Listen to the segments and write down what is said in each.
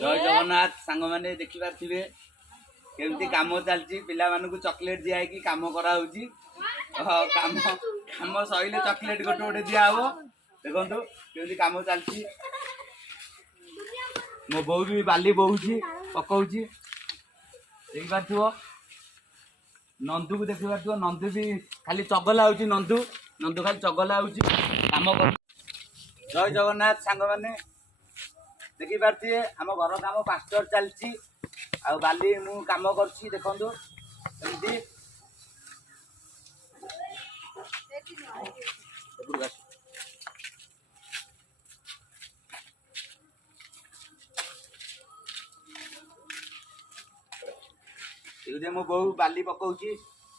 जय जगन्नाथ सांग मैंने देखी पारे केमती कम चलती पिला चॉकलेट दिया कि कम करा कम कम सैले चॉकलेट गोटे गोटे दिया हे देखो केमती कम चलती मो बो भी बाली बोची पकाऊ देखी पार नंदू को देखी पार नंदू भी खाली चगला हो नंदू नंदू खाली चगला हो कम कर जय जगन्नाथ सांग मैंने देखी पारे आम घर कम पास्टर चलती आ बाली मु कम कर देखु मो बो बाली पकाऊँ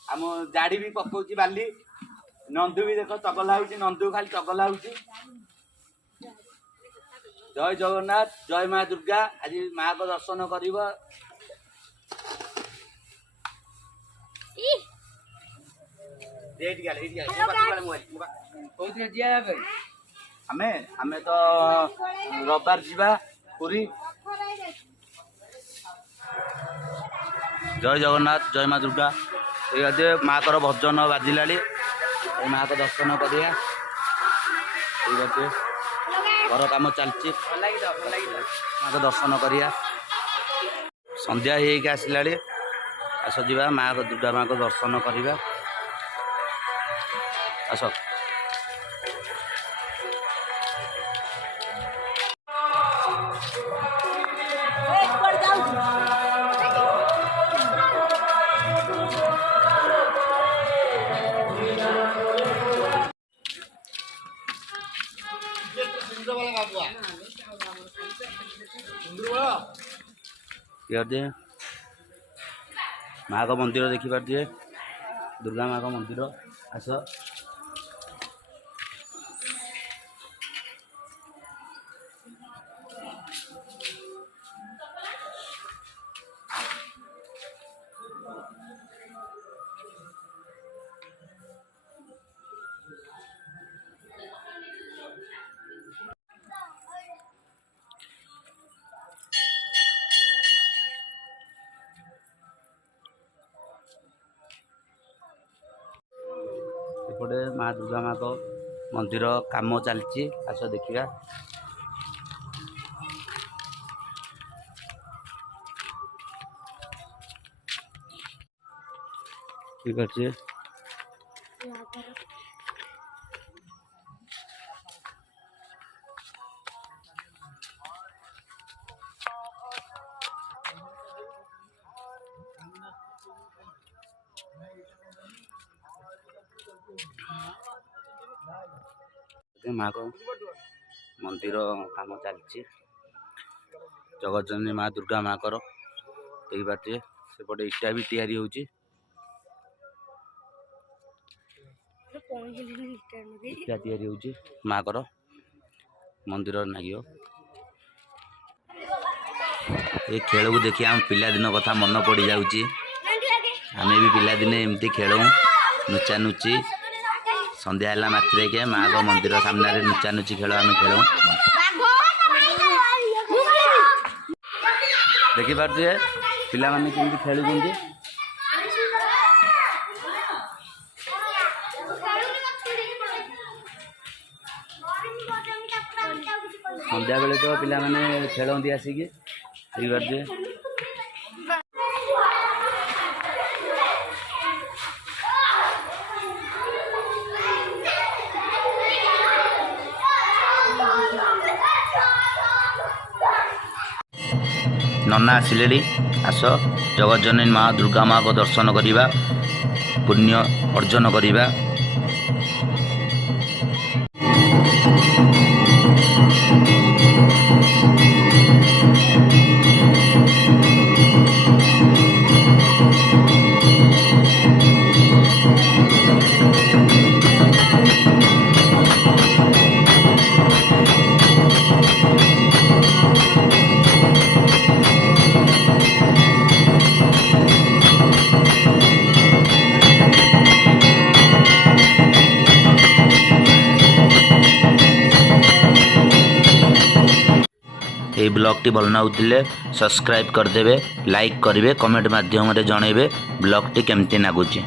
आम जाड़ी भी पकाऊँ बाली नंदू भी देख चगला हो नंदू खाली चगला हो जय जगन्नाथ जय माँ दुर्गा आज माँ को दर्शन कर आमे तो रविवार जीवा पूरी जय जगन्नाथ जय माँ दुर्गा ये माँ को भजन बाजिला माँ को दर्शन करिया घर कम चलती माँ को दर्शन करिया संध्या हो आसला आस जा माँ को दुर्गा माँ को दर्शन करवा आस माँ का मंदिर देखी पारे दुर्गा माँ का मंदिर आस एपटे माँ दुर्गा माँ को मंदिर काम चलती आस देखा ठीक अच्छे माँ को मंदिर काम चलती जगतजननी माँ दुर्गा माँ को देख पारे सेपटे इटा भी तैयारी होची इटा तैयारी होची माँ को मंदिर नागियो ये खेल को देखिए आम पिलादिन कथा मन पड़ जाऊँगी आम भी पिलादिने एमती खेलूँ नुचा नुची संध्या है मात्र के माँ को मंदिर सामने नुचा नुची खेल आम खेलूँ देखी पारे पिला माने केमती खेलुंट संध्या बेले तो पिला माने खेलती आसिक देखी पारे नना आसिले आस जगतजननी माँ दुर्गा माँ को दर्शन करवा पुण्य अर्जन करवा এই ବ୍ଲଗ୍ଟି ଭଲ ଲାଗୁଥିଲେ ସବସ୍କ୍ରାଇବ୍ କରିଦେବେ, ଲାଇକ୍ କରିବେ, କମେଣ୍ଟ ମାଧ୍ୟମରେ ଜଣାଇବେ ବ୍ଲଗ୍ଟି କେମିତି ଲାଗୁଛି।